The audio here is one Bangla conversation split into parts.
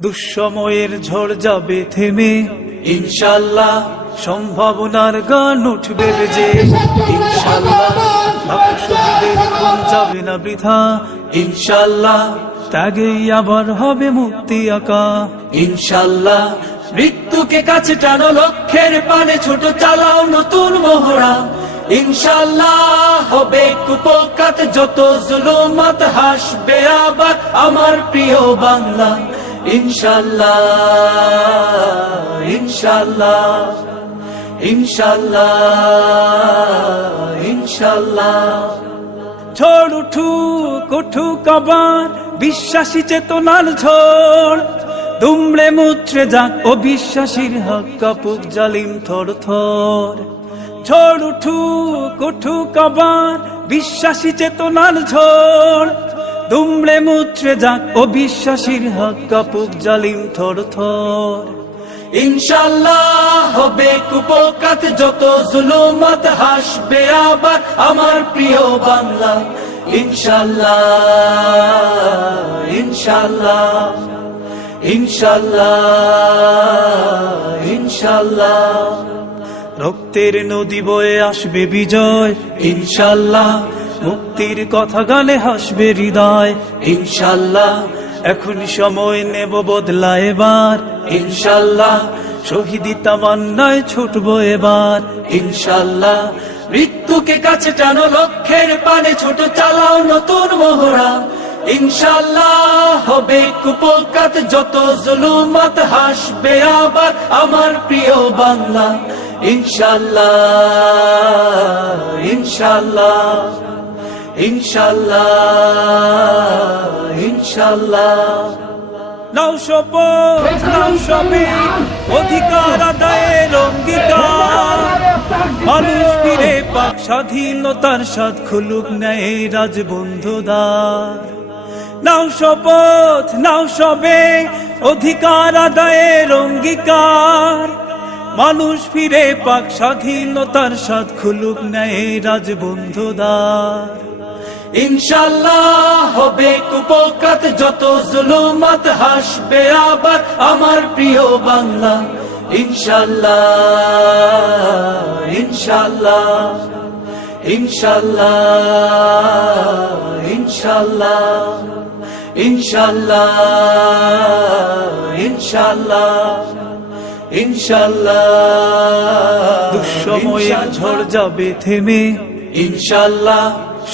দুঃসময়ের ঝড় যাবে থেমে। ইনশাল্লাহ সম্ভাবনার গান উঠবে বেজে। যাবে না বৃথা। ইনশাল্লাহ ত্যাগেই আবার হবে মুক্তি আঁকা। ইনশাল্লাহ মৃত্যুকে কাছে টানো, লক্ষ্যের পানে ছোট চালাও নতুন মহড়া। ইনশাল্লাহ হবে কুপকাত, যত জুলুমাত হাসবে আবার আমার প্রিয় বাংলা। ইনশাল্লাহ ইনশাল্লাহ ইনশাল্লাহ ইনশাল্লাহ। ঝড় উঠুক উঠুক আবার বিশ্বাসী চেতনার ঝড়। দুমড়ে মুচড়ে যাক অবিশ্বাসীর হক কাপুক জালিম থর থর। ঝড় উঠুক উঠুক আবার বিশ্বাসী চেতনার ঝড়। দুমড়ে মুচড়ে যাক অবিশ্বাসীর হক, কাপুক জালিম থর থর। ইনশাল্লাহ হবে কুপকাত, যত জুলুমাত হাসবে আবার আমার প্রিয় বাংলা। ইনশাল্লাহ ইনশাল্লাহ ইনশাল্লাহ ইনশাল্লাহ। রক্তের নদী বয়ে আসবে বিজয়। ইনশাল্লাহ মুক্তির কথা গালে হাসবে হৃদয়। ইনশাল্লাহ এখন সময় নেব বদলা এবার। ইনশাল্লাহ, শহীদি তামান্নায় ছুটব এবার। ইনশাল্লাহ, মৃত্যুকে কাছে টানো, লক্ষ্যের পানে ছোট চালাও নতুন মোহরা। ইনশাল্লাহ, হবে কুপকাত, যত জুলুমাত হাসবে আবার আমার প্রিয় বাংলা। ইনশাল্লাহ ইনশাল্লাহ। ইনশাল্লাহ ইনশাল্লাহ। নাও শপথ নাও সবে অধিকার আদায়ের অঙ্গীকার। মানুষ ফিরে পাক, স্বাধীনতার স্বাদ খুলুক নেয় রাজবন্ধুদার। নাও শপথ নাও সবে অধিকার আদায়ের অঙ্গীকার। মানুষ ফিরে পাক, স্বাধীনতার স্বাদ খুলুক নেয় রাজবন্ধুদার। ইনশাল্লাহ হবে কুপকাত যত জুলুমাত হাসবে আবার আমার প্রিয় বাংলা। ইনশাল্লাহ ইনশাল্লাহ ইনশাল্লাহ ইনশাল্লাহ ইনশাল্লাহ ইনশাল্লাহ ইনশাল্লাহ দুঃসময়ের ঝড় যাবে থেমে ইনশাল্লাহ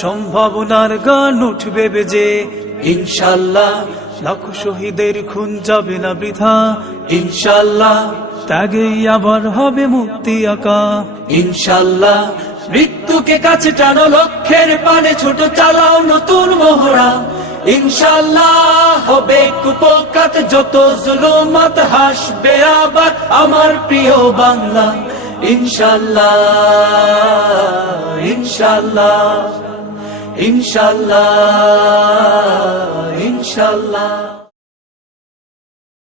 সম্ভাবনার গান উঠবে বেজে। ইনশাল্লাহ লাখ শহীদের খুন যাবে না বৃথা। ইনশাল্লাহ ত্যাগেই আবার হবে মুক্তি আঁকা। ইনশাল্লাহ মৃত্যুকে কাছে টানো, লক্ষ্যের পানে ছোট চালাও নতুন মোহরা ইনশাল্লাহ হবে কুপকাত, যত জুলুমাত হাসবে আবার আমার প্রিয় বাংলা। ইনশাল্লাহ ইনশাল্লাহ। ইনশাল্লাহ ইনশাল্লাহ।